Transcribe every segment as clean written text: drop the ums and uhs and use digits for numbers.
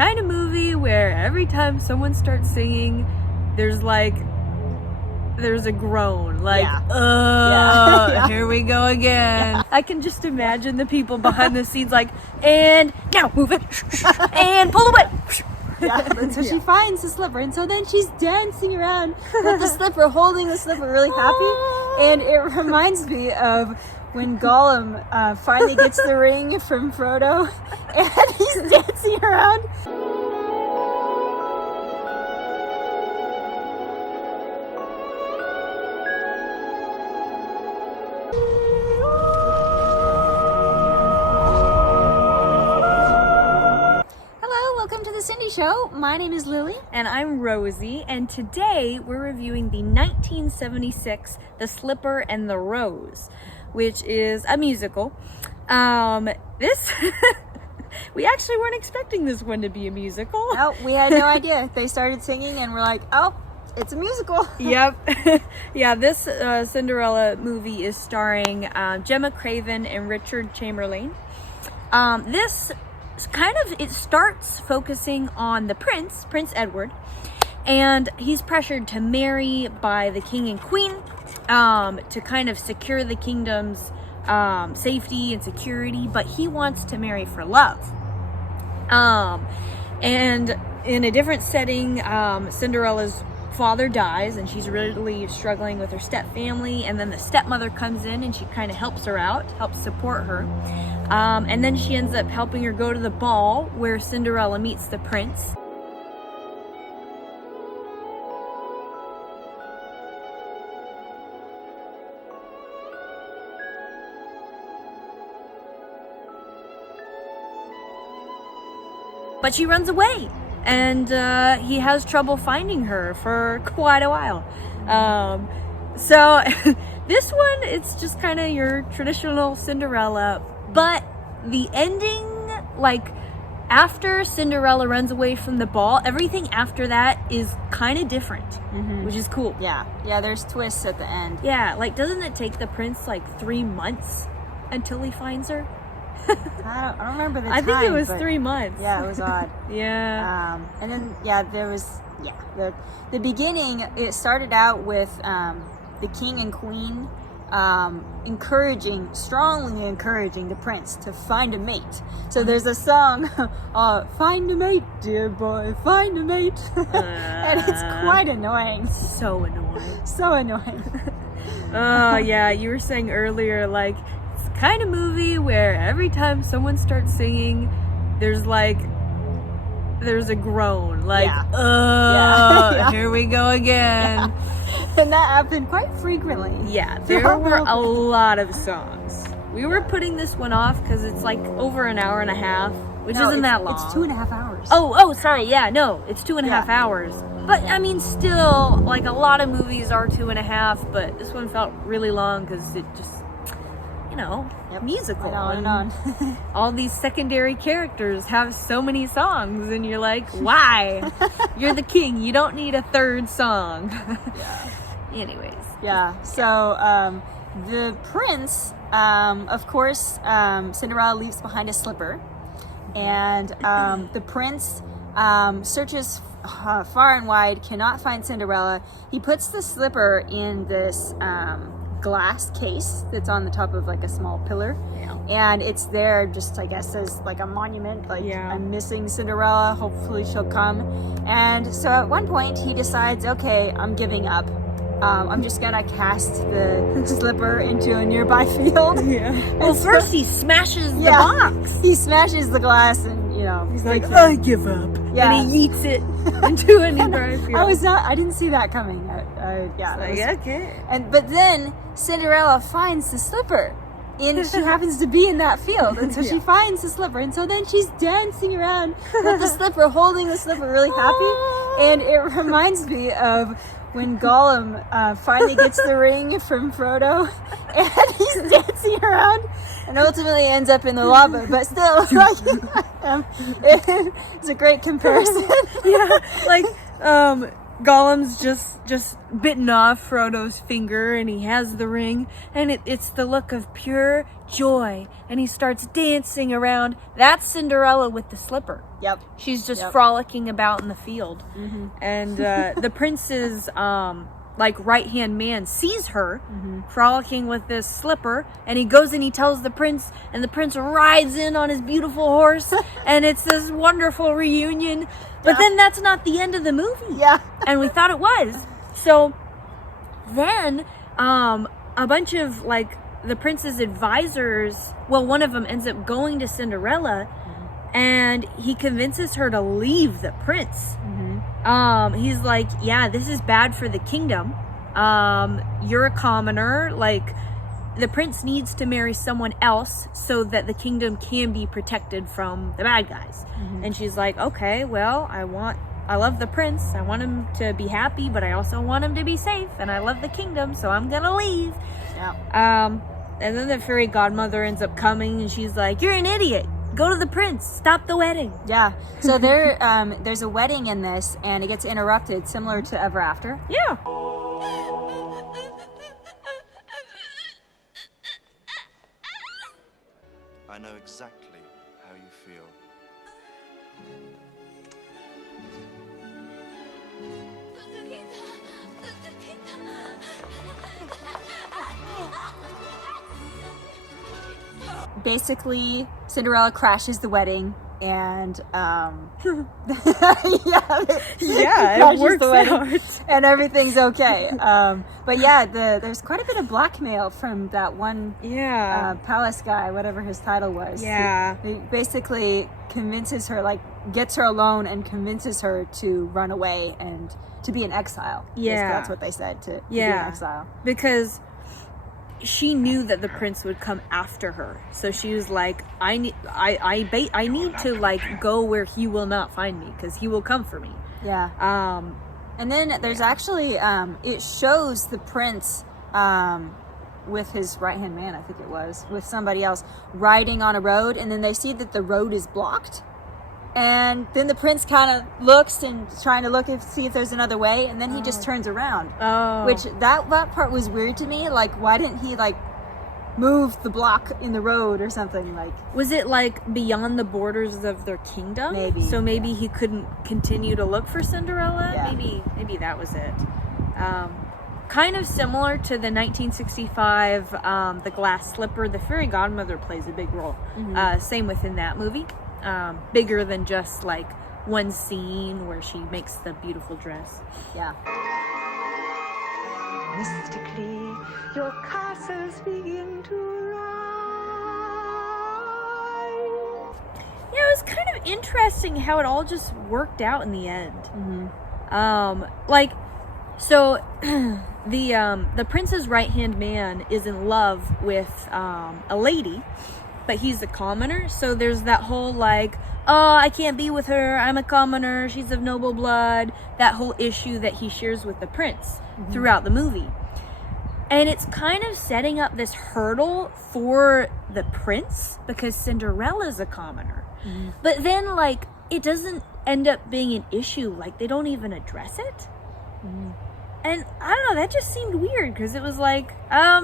kind of movie where every time someone starts singing, there's a groan, here we go again. Yeah. I can just imagine the people behind the scenes like, and now move it, and pull away. Yeah, and so she finds the slipper, and so then she's dancing around with the slipper, holding the slipper, really happy. And it reminds me of when Gollum finally gets the ring from Frodo, and he's dancing around. Cindy Show. My name is Lily. And I'm Rosie, and today we're reviewing the 1976 The Slipper and the Rose, which is a musical. This we actually weren't expecting this one to be a musical. No, we had no idea. They started singing and we're like, oh, it's a musical. Yep. Yeah, this Cinderella movie is starring Gemma Craven and Richard Chamberlain. It starts focusing on the Prince Edward, and he's pressured to marry by the king and queen to kind of secure the kingdom's safety and security, but he wants to marry for love. And in a different setting, Cinderella's father dies and she's really struggling with her step family, and then the stepmother comes in and she kind of helps her out, helps support her. And then she ends up helping her go to the ball where Cinderella meets the prince. But she runs away, and he has trouble finding her for quite a while. So this one, it's just kind of your traditional Cinderella. But the ending, after Cinderella runs away from the ball, everything after that is kind of different, which is cool. Yeah, there's twists at the end. Yeah, doesn't it take the prince 3 months until he finds her? I don't remember the time. I think it was 3 months. Yeah, it was odd. Yeah. And then, there was, the beginning, it started out with the king and queen strongly encouraging the prince to find a mate. So there's a song, find a mate, dear boy, find a mate. And it's quite annoying. So annoying. So annoying. Oh, yeah, you were saying earlier, it's the kind of movie where every time someone starts singing, there's a groan, here we go again. Yeah. And that happened quite frequently. Yeah, there were a lot of songs. We were putting this one off because it's over an hour and a half, which isn't that long. It's 2.5 hours. Oh, sorry. Yeah, no, it's 2.5 hours. But I mean, still, a lot of movies are 2.5, but this one felt really long because it just, musical. And on. All these secondary characters have so many songs, and you're like, why? You're the king. You don't need a third song. Yeah. Anyways. Yeah. So the prince, of course, Cinderella leaves behind a slipper, and the prince searches far and wide, cannot find Cinderella. He puts the slipper in this glass case that's on the top of a small pillar, and it's there just, I guess, as a monument, I'm missing Cinderella, hopefully she'll come. And so at one point he decides, okay, I'm giving up. I'm just gonna cast the slipper into a nearby field. Yeah. Well, first he smashes the box. He smashes the glass, and he's like, I give up. Yeah. And he yeets it into a nearby field. I didn't see that coming. Okay. But then Cinderella finds the slipper, and she happens to be in that field, and so she finds the slipper, and so then she's dancing around with the slipper, holding the slipper, really happy. And it reminds me of when Gollum finally gets the ring from Frodo, and he's dancing around and ultimately ends up in the lava, but still, it's a great comparison. Yeah, Gollum's just bitten off Frodo's finger, and he has the ring, and it's the look of pure joy, and he starts dancing around. That's Cinderella with the slipper. Yep. She's just frolicking about in the field. And the prince's like right-hand man sees her frolicking with this slipper, and he goes and he tells the prince, and the prince rides in on his beautiful horse, and it's this wonderful reunion. But then that's not the end of the movie. Yeah. And we thought it was. So then a bunch of like the prince's advisors, well, one of them ends up going to Cinderella, and he convinces her to leave the prince. He's like, yeah, this is bad for the kingdom. You're a commoner. Like, the prince needs to marry someone else so that the kingdom can be protected from the bad guys. And she's like, okay, well, I love the prince. I want him to be happy, but I also want him to be safe. And I love the kingdom, so I'm gonna leave. Yeah. And then the fairy godmother ends up coming, and she's like, you're an idiot. Go to the prince. Stop the wedding. Yeah. So there's a wedding in this, and it gets interrupted, similar to Ever After. Yeah. I know exactly how you feel. Basically, Cinderella crashes the wedding, and Yeah, crashes it works the wedding, out. and everything's okay. But yeah, there's quite a bit of blackmail from that one palace guy, whatever his title was. Yeah. He basically convinces her, like, gets her alone and convinces her to run away and to be in exile. Yeah. That's what they said, to be in exile. Because she knew that the prince would come after her, so she was like, I need to like go where he will not find me, because he will come for me. Yeah. And then there's actually it shows the prince with his right-hand man, I think it was, with somebody else, riding on a road, and then they see that the road is blocked. And then the prince kind of looks and trying to look and see if there's another way, and then he just turns around. Which that part was weird to me. Like, why didn't he like move the block in the road or something? Like, was it like beyond the borders of their kingdom? Maybe. So maybe he couldn't continue to look for Cinderella. Yeah. Maybe that was it. Kind of similar to the 1965 The Glass Slipper. The fairy godmother plays a big role. Same within that movie. Bigger than just like one scene where she makes the beautiful dress. yeah. Mystically, your castles begin to rise. Yeah, it was kind of interesting how it all just worked out in the end. Like, so the prince's right-hand man is in love with a lady, but he's a commoner, so there's that whole like, oh, I can't be with her, I'm a commoner, she's of noble blood, that whole issue that he shares with the prince throughout the movie. And it's kind of setting up this hurdle for the prince, because Cinderella's a commoner. But then, like, it doesn't end up being an issue, like, they don't even address it. And I don't know, that just seemed weird, because it was like,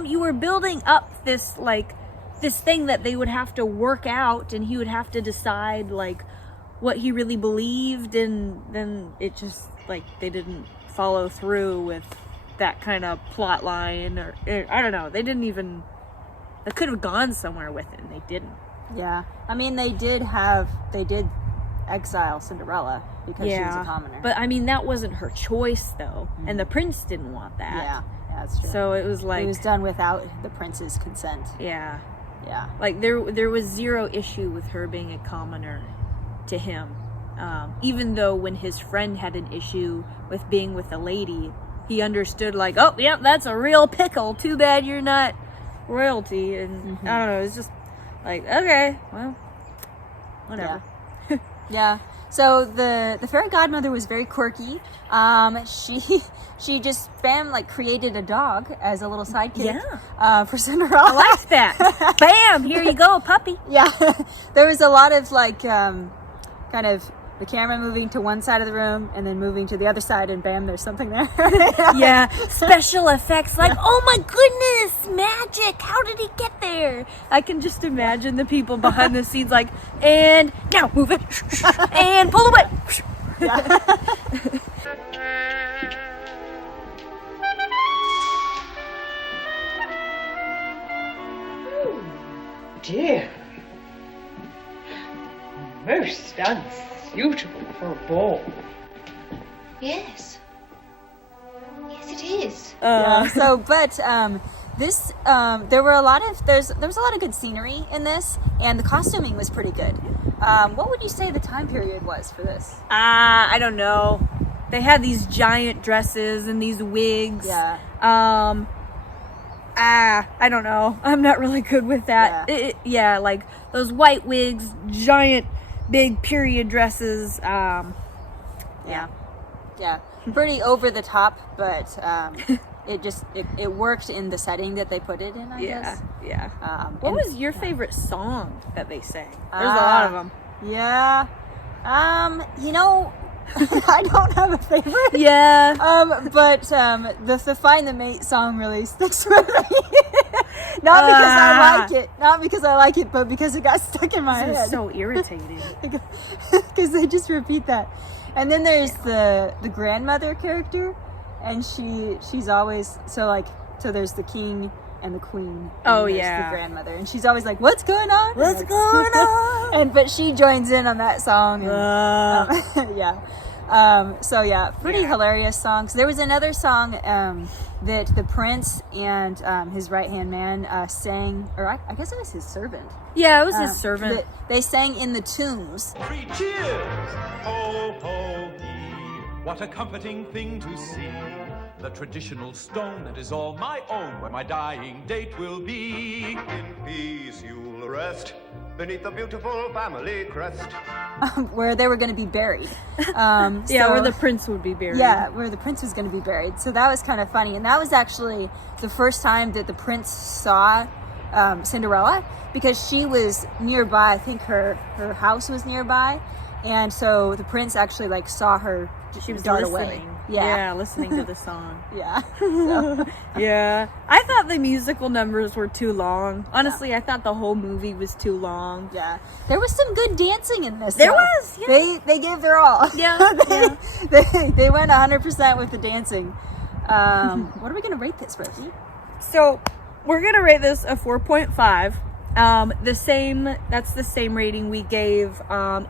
you were building up this, like, this thing that they would have to work out, and he would have to decide like what he really believed, and then it just like they didn't follow through with that kind of plot line, or I don't know, they could have gone somewhere with it, and they didn't. Yeah. I mean, they did exile Cinderella because she was a commoner. But I mean, that wasn't her choice though, and the prince didn't want that. Yeah, that's true. So it was like, it was done without the prince's consent. Yeah. Yeah. Like there was zero issue with her being a commoner to him. Even though when his friend had an issue with being with a lady, he understood like, oh, yeah, that's a real pickle. Too bad you're not royalty. And I don't know, it's just like, okay, well, whatever. Yeah. So the fairy godmother was very quirky. She just like created a dog as a little sidekick. For Cinderella. I liked that. Bam! Here you go, puppy. Yeah. There was a lot of like kind of the camera moving to one side of the room and then moving to the other side, and bam, there's something there. Yeah, special effects like, oh my goodness, magic, how did he get there? I can just imagine the people behind the scenes like, and now move it, and pull away. Dear. Most unsuitable for a ball. Yes. Yes, it is. Yeah. So, but this there was a lot of good scenery in this, and the costuming was pretty good. What would you say the time period was for this? I don't know. They had these giant dresses and these wigs. Yeah. I don't know. I'm not really good with that. Yeah, like those white wigs, giant, big period dresses. Yeah. Pretty over the top, but it worked in the setting that they put it in, I guess. Yeah. What was your favorite song that they sang? There's a lot of them. Yeah. You know, I don't have a favorite. Yeah. But the Find the Mate song really sticks with me. Not because I like it. Not because I like it, but because it got stuck in my head. It's so irritating. Because they just repeat that. And then there's the grandmother character, and she's always so there's the king and the queen. And there's the grandmother, and she's always like, "What's going on? What's going on?" But she joins in on that song. And, pretty hilarious songs. There was another song that the prince and his right-hand man sang, or I guess it was his servant. Yeah, it was his servant. They sang in the tombs. 3 cheers! Ho, ho, he. What a comforting thing to see. The traditional stone that is all my own, where my dying date will be. In peace you'll rest beneath the beautiful family crest. Where they were going to be buried. Where the prince would be buried. Yeah, where the prince was going to be buried. So that was kind of funny. And that was actually the first time that the prince saw Cinderella, because she was nearby. I think her house was nearby. And so the prince actually saw her. She was dart listening. away. Yeah, listening to the song. Yeah. So. Yeah. I thought the musical numbers were too long. Honestly, I thought the whole movie was too long. Yeah. There was some good dancing in this. There though. was, yeah. They gave their all. Yeah. They went 100% with the dancing. What are we going to rate this, Rosie? So, we're going to rate this a 4.5. That's the same rating we gave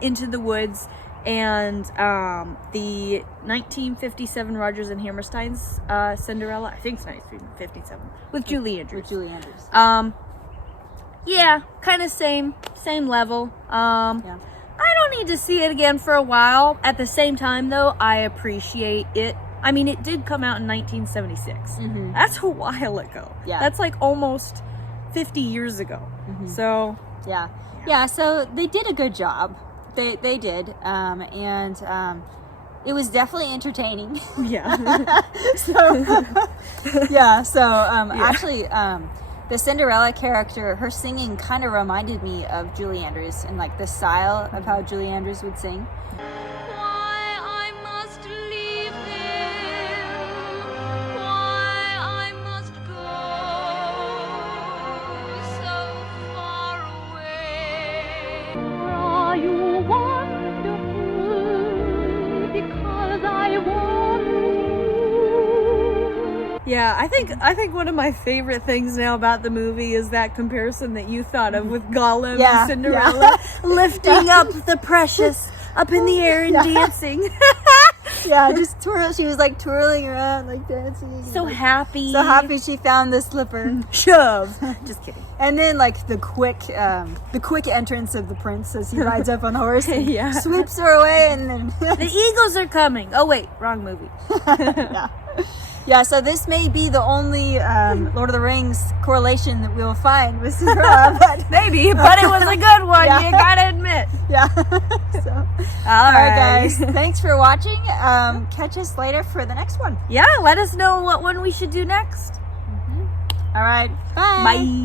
Into the Woods and the 1957 Rodgers and Hammerstein's Cinderella. I think it's 1957 with Julie Andrews. Yeah, kind of same level. I don't need to see it again for a while. At the same time, though, I appreciate it. I mean, it did come out in 1976. Mm-hmm. That's a while ago. Yeah, that's almost 50 years ago. Mm-hmm. So yeah. So they did a good job. They did, and it was definitely entertaining. Yeah. Actually, the Cinderella character, her singing kind of reminded me of Julie Andrews, and the style of how Julie Andrews would sing. Yeah, I think one of my favorite things now about the movie is that comparison that you thought of with Gollum and Cinderella lifting up the precious up in the air and dancing. Yeah, just twirl. She was twirling around, dancing. So happy. So happy she found the slipper. Shove. Just kidding. And then the quick entrance of the prince as he rides up on the horse and sweeps her away, and then the eagles are coming. Oh wait, wrong movie. Yeah, so this may be the only Lord of the Rings correlation that we'll find with Cinderella, but maybe, but it was a good one. You gotta admit. Yeah. All right, guys. Thanks for watching. Catch us later for the next one. Yeah, let us know what one we should do next. Mm-hmm. All right. Bye. Bye.